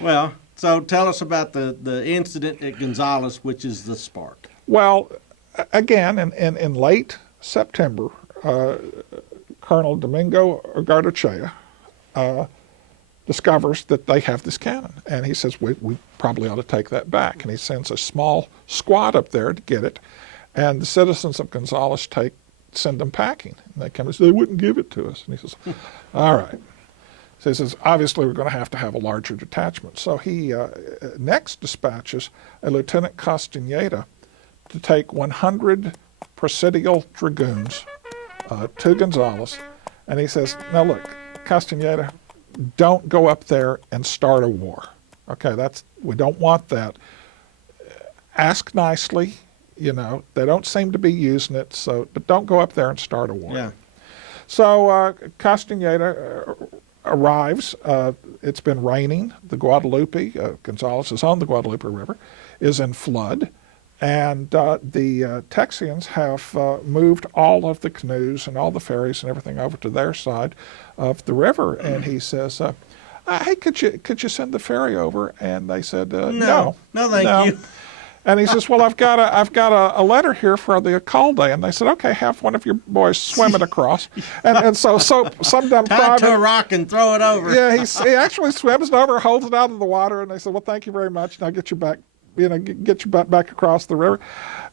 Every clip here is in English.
Well, so tell us about the incident at Gonzales, which is the spark. Well, again, in late September, Colonel Domingo Gardochea discovers that they have this cannon. And he says, we probably ought to take that back. And he sends a small squad up there to get it. And the citizens of Gonzales send them packing. And they come and say, they wouldn't give it to us. And he says, all right. So he says, obviously we're going to have a larger detachment. So he next dispatches a Lieutenant Castaneda to take 100 Presidial Dragoons to Gonzales. And he says, now look, Castaneda, don't go up there and start a war. Okay, we don't want that. Ask nicely, they don't seem to be using it, but don't go up there and start a war. Yeah. So Castaneda arrives. It's been raining. The Guadalupe, Gonzales is on the Guadalupe River, is in flood. And the Texians have moved all of the canoes and all the ferries and everything over to their side of the river. And he says, hey, could you send the ferry over? And they said, no, thank you. And he says, well, I've got a letter here for the alcalde. And they said, okay, have one of your boys swim it across. And so some dumb Tie it to a rock and throw it over. Yeah, he actually swims it over, holds it out of the water, and they said, well, thank you very much. Now get your back. Get your butt back across the river.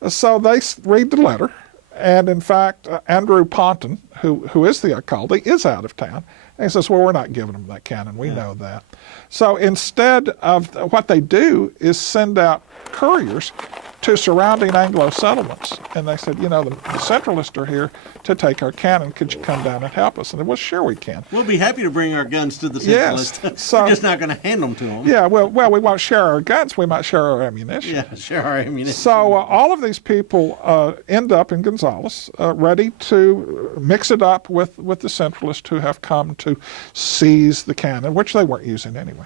So they read the letter, and in fact, Andrew Ponton, who is the alcalde, is out of town. And he says, well, we're not giving them that cannon. We know that. So instead of what they do is send out couriers to surrounding Anglo settlements. And they said, the Centralists are here to take our cannon. Could you come down and help us? And they said, well, sure we can. We'll be happy to bring our guns to the Centralists. Yes. So, we're just not going to hand them to them. Yeah, well, we won't share our guns. We might share our ammunition. Yeah, share our ammunition. So all of these people end up in Gonzales, ready to mix it up with the Centralists who have come to seize the cannon, which they weren't using anyway.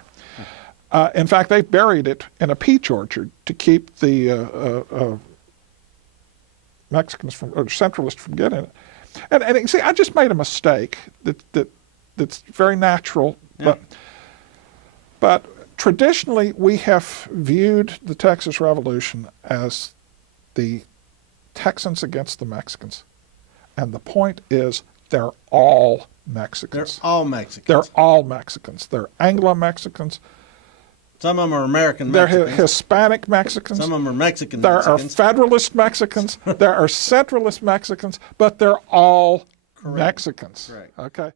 In fact, they buried it in a peach orchard to keep the Mexicans or Centralists from getting it. And you see, I just made a mistake that's very natural, Yeah. but traditionally we have viewed the Texas Revolution as the Texans against the Mexicans, and the point is they're all Mexicans. They're all Mexicans. They're all Mexicans. They're Anglo-Mexicans. Some of them are American They're Mexicans. Hispanic Mexicans. Some of them are Mexican There Mexicans. are Federalist Mexicans. There are Centralist Mexicans, but they're all Correct. Mexicans. Correct. Okay.